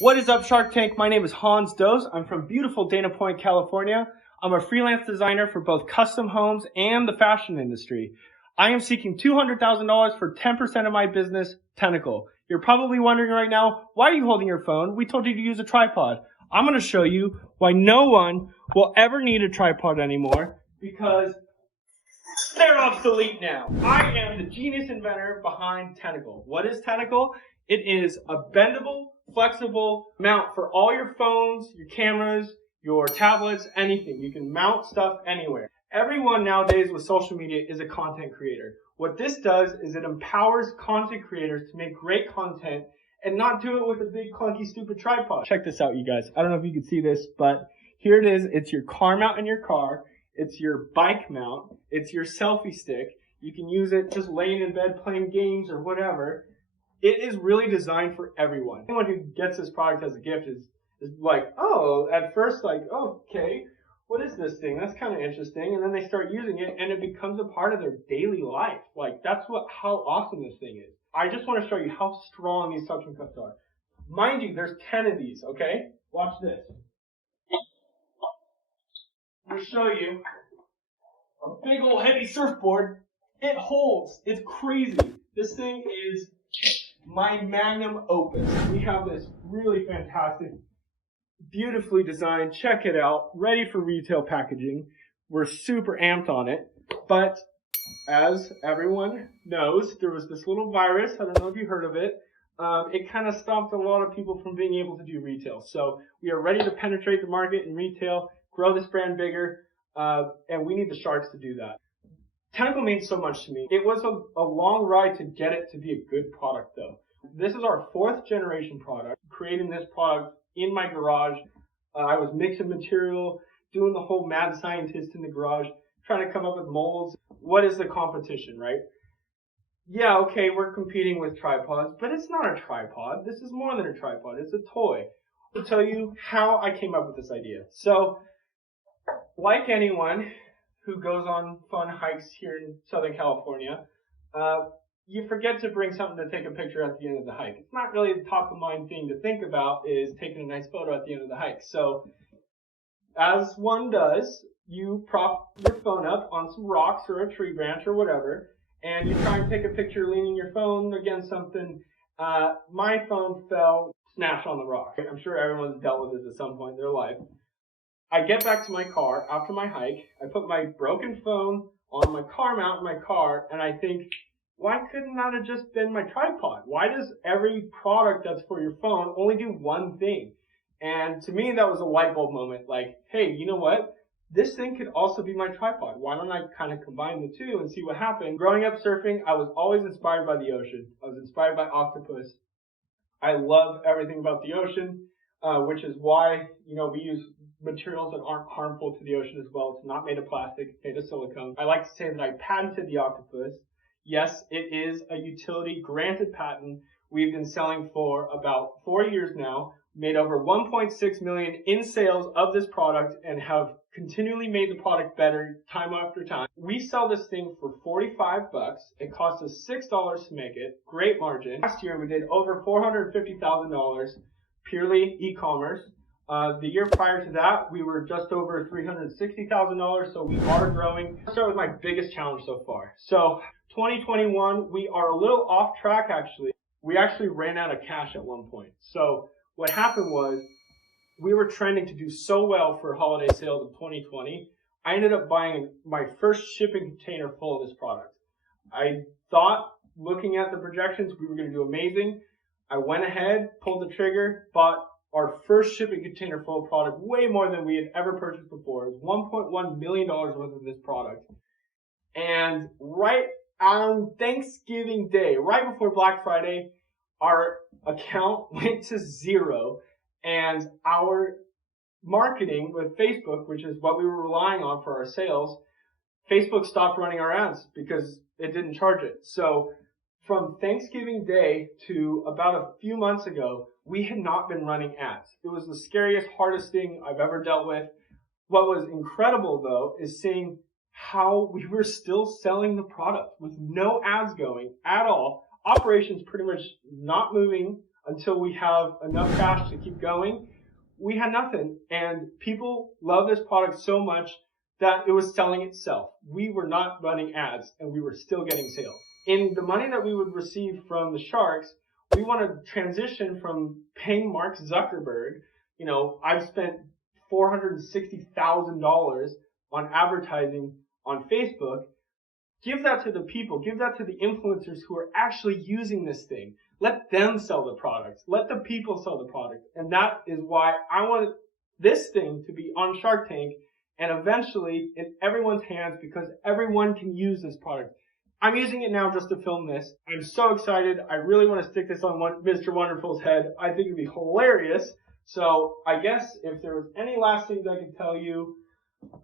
What is up, Shark Tank? My name is Hans Does. I'm from beautiful Dana Point, California. I'm a freelance designer for both custom homes and the fashion industry. I am seeking $200,000 for 10% of my business, Tenikle. You're probably wondering right now, why are you holding your phone? We told you to use a tripod. I'm going to show you why no one will ever need a tripod anymore, because they're obsolete now. I am the genius inventor behind Tenikle. What is Tenikle? It is a bendable, flexible mount for all your phones, your cameras, your tablets, anything. You can mount stuff anywhere. Everyone nowadays with social media is a content creator. What this does is it empowers content creators to make great content and not do it with a big clunky stupid tripod. Check this out, you guys. I don't know if you can see this, but here it is. It's your car mount in your car. It's your bike mount. It's your selfie stick. You can use it just laying in bed playing games or whatever. It is really designed for everyone. Anyone who gets this product as a gift is like, oh, at first like, oh, okay, what is this thing? That's kind of interesting. And then they start using it and it becomes a part of their daily life. Like, that's how awesome this thing is. I just want to show you how strong these suction cups are. Mind you, there's 10 of these, okay? Watch this. I'm going to show you a big old heavy surfboard. It holds. It's crazy. This thing is my magnum opus. We have this really fantastic, beautifully designed, check it out, ready for retail packaging. We're super amped on it, but as everyone knows, there was this little virus, I don't know if you heard of it, it kind of stopped a lot of people from being able to do retail. So we are ready to penetrate the market in retail, grow this brand bigger, and we need the sharks to do that. Tenikle means so much to me. It was a long ride to get it to be a good product though. This is our 4th generation product. Creating this product in my garage. I was mixing material, doing the whole mad scientist in the garage, trying to come up with molds. What is the competition, right? Yeah, okay, we're competing with tripods, but it's not a tripod. This is more than a tripod. It's a toy. I'll tell you how I came up with this idea. So, like anyone who goes on fun hikes here in Southern California, you forget to bring something to take a picture at the end of the hike. It's not really the top of mind thing to think about is taking a nice photo at the end of the hike. So, as one does, you prop your phone up on some rocks or a tree branch or whatever, and you try and take a picture leaning your phone against something. My phone fell, smashed on the rock. I'm sure everyone's dealt with this at some point in their life. I get back to my car after my hike. I put my broken phone on my car mount in my car, and I think, why couldn't that have just been my tripod? Why does every product that's for your phone only do one thing? And to me, that was a light bulb moment. Like, hey, you know what? This thing could also be my tripod. Why don't I kind of combine the two and see what happens? Growing up surfing, I was always inspired by the ocean. I was inspired by Octopus. I love everything about the ocean, which is why, we use materials that aren't harmful to the ocean as well. It's not made of plastic, it's made of silicone. I like to say that I patented the Octopus. Yes, it is a utility granted patent. We've been selling for about 4 years now, made over 1.6 million in sales of this product and have continually made the product better time after time. We sell this thing for $45. It costs us $6 to make it. Great margin. Last year we did over $450,000 purely e-commerce. The year prior to that, we were just over $360,000, so we are growing. I'll start with my biggest challenge so far. So 2021, we are a little off track actually. We actually ran out of cash at one point. So what happened was we were trending to do so well for holiday sales of 2020. I ended up buying my first shipping container full of this product. I thought, looking at the projections, we were going to do amazing. I went ahead, pulled the trigger, bought our first shipping container full of product, way more than we had ever purchased before. It was $1.1 million worth of this product. And right on Thanksgiving Day, right before Black Friday, our account went to zero, and our marketing with Facebook, which is what we were relying on for our sales, Facebook stopped running our ads because it didn't charge it. So from Thanksgiving Day to about a few months ago, we had not been running ads. It was the scariest, hardest thing I've ever dealt with. What was incredible though is seeing how we were still selling the product with no ads going at all. Operations pretty much not moving until we have enough cash to keep going, we had nothing. And people love this product so much that it was selling itself. We were not running ads and we were still getting sales. In the money that we would receive from the sharks, we want to transition from paying Mark Zuckerberg. You know, I've spent $460,000 on advertising on Facebook. Give that to the people. Give that to the influencers who are actually using this thing. Let them sell the products. Let the people sell the product. And that is why I want this thing to be on Shark Tank and eventually in everyone's hands, because everyone can use this product. I'm using it now just to film this. I'm so excited. I really want to stick this on Mr. Wonderful's head. I think it'd be hilarious. So I guess if there was any last things I could tell you,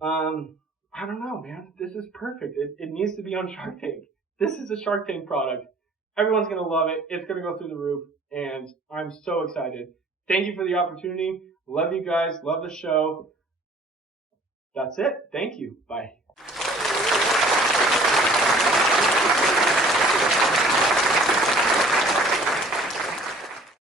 I don't know, man. This is perfect. It needs to be on Shark Tank. This is a Shark Tank product. Everyone's going to love it. It's going to go through the roof. And I'm so excited. Thank you for the opportunity. Love you guys. Love the show. That's it. Thank you. Bye.